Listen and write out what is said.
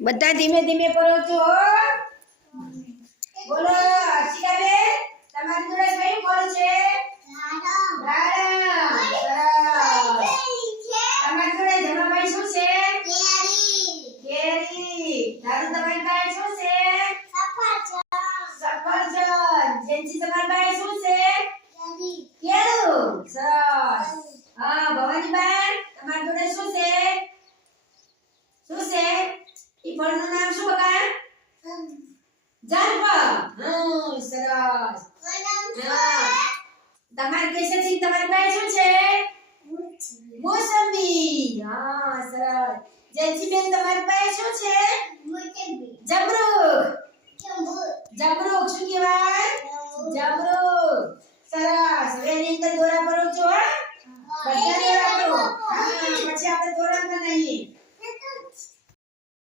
બધા ધીમે ધીમે કરો છો બોલો હર્ષિકાબેન તમારી જોડે કયું ફળ છે? તમારી જોડે જમાભાઈ શું છે? કેરી. દાદુ તમારી પાસે શું છે? સફરજન. જેન્સી તમારી પાસે શું છે? કેળું. સરસ. હા ભવાનીબેન તમારી જોડે શું છે? ફળનું નામ શું બકા જામફળ હમ સરસ. તમારી કેસે છે તમારી પાસે શું છે? મોસંબી. હા સરસ. જેન્સી બેન તમારી પાસે શું છે? જમરૂખ. જમરૂખ. શું કહેવાય? જમરૂખ. સરસ. હવે